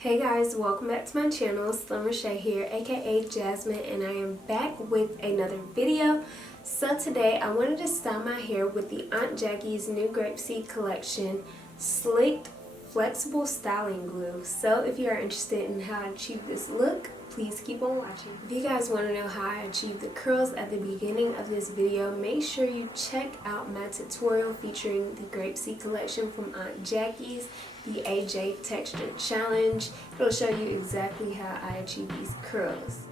Hey guys, welcome back to my channel. Slim Reshae here, aka Jasmine, and I am back with another video. So today I wanted to style my hair with the Aunt Jackie's new Grapeseed collection Slicked Flexible Styling Glue. So if you are interested in how I achieve this look, please keep on watching. If you guys want to know how I achieved the curls at the beginning of this video, make sure you check out my tutorial featuring the Grapeseed collection from Aunt Jackie's, the AJ Texture Challenge. It'll show you exactly how I achieve these curls.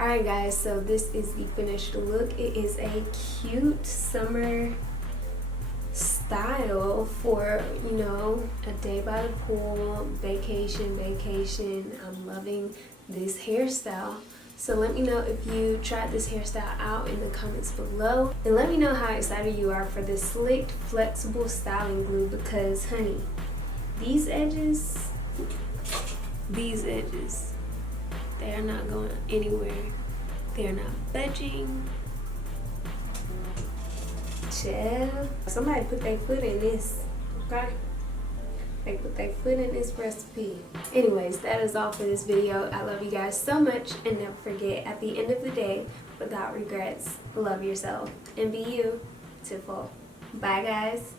Alright guys, so this is the finished look. It is a cute summer style for, you know, a day by the pool, vacation. I'm loving this hairstyle. So let me know if you tried this hairstyle out in the comments below. And let me know how excited you are for this Slicked Flexible Styling Glue, because honey, these edges, they are not going anywhere. They are not budging. Chill. Somebody put their foot in this, okay? They put their foot in this recipe. Anyways, that is all for this video. I love you guys so much, and never forget, at the end of the day, without regrets, love yourself and be you to full. Bye guys.